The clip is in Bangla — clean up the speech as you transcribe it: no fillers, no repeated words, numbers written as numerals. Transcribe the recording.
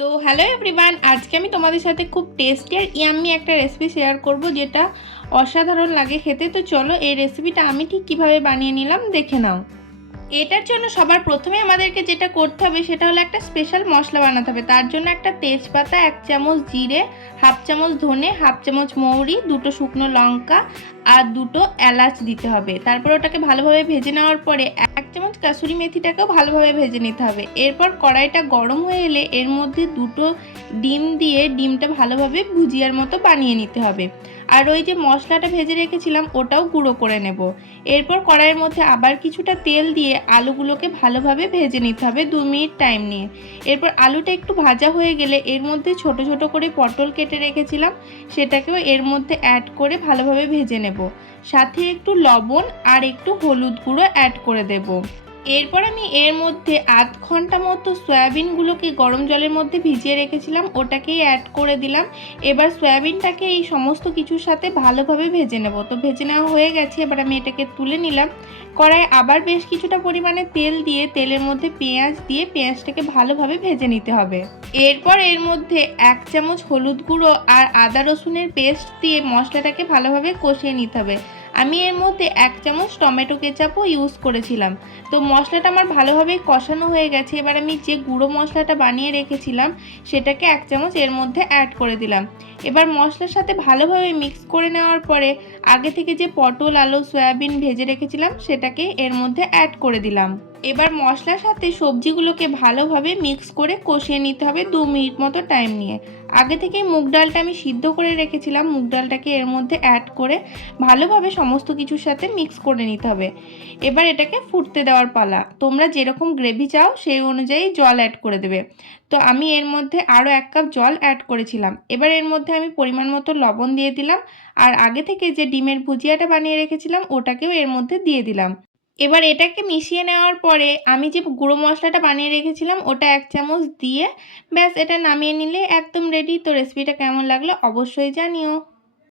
তো হ্যালো এভরিওয়ান, আজকে আমি তোমাদের সাথে খুব টেস্টি আর ইয়াম্মি একটা রেসিপি শেয়ার করব যেটা অসাধারণ লাগে খেতে। তো চলো এই রেসিপিটা আমি ঠিক কিভাবে বানিয়ে নিলাম দেখে নাও। এটার জন্য সবার প্রথমে আমাদেরকে যেটা করতে হবে সেটা হলো একটা স্পেশাল মশলা বানাতে হবে। তার জন্য একটা তেজপাতা, 1 চামচ জিরে, হাফ চামচ ধনে, হাফ চামচ মৌরি, 2টো শুকনো লঙ্কা আর 2টো এলাচ দিতে হবে। তারপর ওটাকে ভালোভাবে ভেজে নেওয়ার পরে 1 চামচ কাসুরি মেথিটাকেও ভালোভাবে ভেজে নিতে হবে। এরপর কড়াইটা গরম হয়ে এলে এর মধ্যে 2টো ডিম দিয়ে ডিমটা ভালোভাবে ভুজিয়ার মতো বানিয়ে নিতে হবে। আর ওই যে মশলাটা ভেজে রেখেছিলাম ওটাও গুঁড়ো করে নেব। এরপর কড়াইয়ের মধ্যে আবার কিছুটা তেল দিয়ে আলুগুলোকে ভালোভাবে ভেজে নিতে হবে 2 মিনিট টাইম নিয়ে। এরপর আলুটা একটু ভাজা হয়ে গেলে এর মধ্যে ছোট ছোট করে পটল কেটে রেখেছিলাম সেটাকেও এর মধ্যে অ্যাড করে ভালোভাবে ভেজে নেব। সাথে একটু লবণ আর একটু হলুদ গুঁড়ো অ্যাড করে দেব। এরপর আমি এর মধ্যে আধ ঘন্টা মতো সয়াবিনগুলোকে গরম জলের মধ্যে ভিজিয়ে রেখেছিলাম ওটাকেই অ্যাড করে দিলাম। এবার সয়াবিনটাকে এই সমস্ত কিছুর সাথে ভালোভাবে ভেজে নেব। তো ভেজে নেওয়া হয়ে গেছে, এবার আমি এটাকে তুলে নিলাম। কড়াই আবার বেশ কিছুটা পরিমাণে তেল দিয়ে তেলের মধ্যে পেঁয়াজ দিয়ে পেঁয়াজটাকে ভালোভাবে ভেজে নিতে হবে। এরপর এর মধ্যে 1 চামচ হলুদ গুঁড়ো আর আদা রসুনের পেস্ট দিয়ে মশলাটাকে ভালোভাবে কষিয়ে নিতে হবে। আমি এর মধ্যে 1 চামচ টমেটো কেচাপও ইউজ করেছিলাম। তো মশলাটা আমার ভালোভাবে কষানো হয়ে গেছে। এবার আমি যে গুঁড়ো মশলাটা বানিয়ে রেখেছিলাম সেটাকে 1 চামচ এর মধ্যে অ্যাড করে দিলাম। এবার মশলার সাথে ভালোভাবে মিক্স করে নেওয়ার পরে আগে থেকে যে পটল, আলু, সয়াবিন ভেজে রেখেছিলাম সেটাকে এর মধ্যে অ্যাড করে দিলাম। এবার মশলার সাথে সবজিগুলোকে ভালোভাবে মিক্স করে কষিয়ে নিতে হবে 2 মিনিট মতো টাইম নিয়ে। আগে থেকেই মুগ ডালটা আমি সিদ্ধ করে রেখেছিলাম, মুগ ডালটাকে এর মধ্যে অ্যাড করে ভালোভাবে সমস্ত কিছুর সাথে মিক্স করে নিতে হবে। এবার এটাকে ফুটতে দেওয়ার পালা। তোমরা যেরকম গ্রেভি চাও সেই অনুযায়ী জল অ্যাড করে দেবে। তো আমি এর মধ্যে আরও 1 কাপ জল অ্যাড করেছিলাম। এবার এর মধ্যে আমি পরিমাণ মতো লবণ দিয়ে দিলাম আর আগে থেকে যে ডিমের ভুজিয়াটা বানিয়ে রেখেছিলাম ওটাকেও এর মধ্যে দিয়ে দিলাম। এবার এটাকে মিশিয়ে নেওয়ার পরে আমি যে গুঁড়ো মশলাটা বানিয়ে রেখেছিলাম ওটা 1 চামচ দিয়ে ব্যাস এটা নামিয়ে নিলে একদম রেডি। তো রেসিপিটা কেমন লাগলো অবশ্যই জানিও।